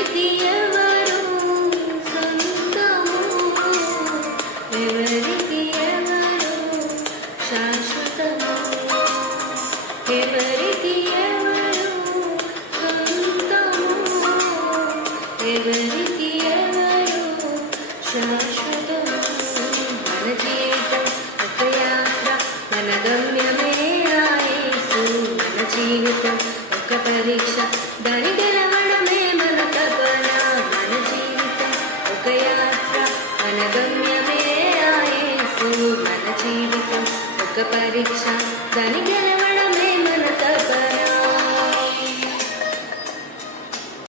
ఎవరికి ఎవరు సొంతము, ఎవరికి ఎవరు శాశ్వతము, ఎవరికి ఎవరు సొంతము, ఎవరికి ఎవరు శాశ్వతము. మన జీవితం ఒక యాత్ర, మన గమ్యమే యేసు. మన జీవితం ఒక పరీక్ష, దాని గెలవడమే మన తపన. మన జీవితం ఒక యాత్ర, మన గమ్యమే యేసు. మన జీవితం ఒక పరీక్ష, దాని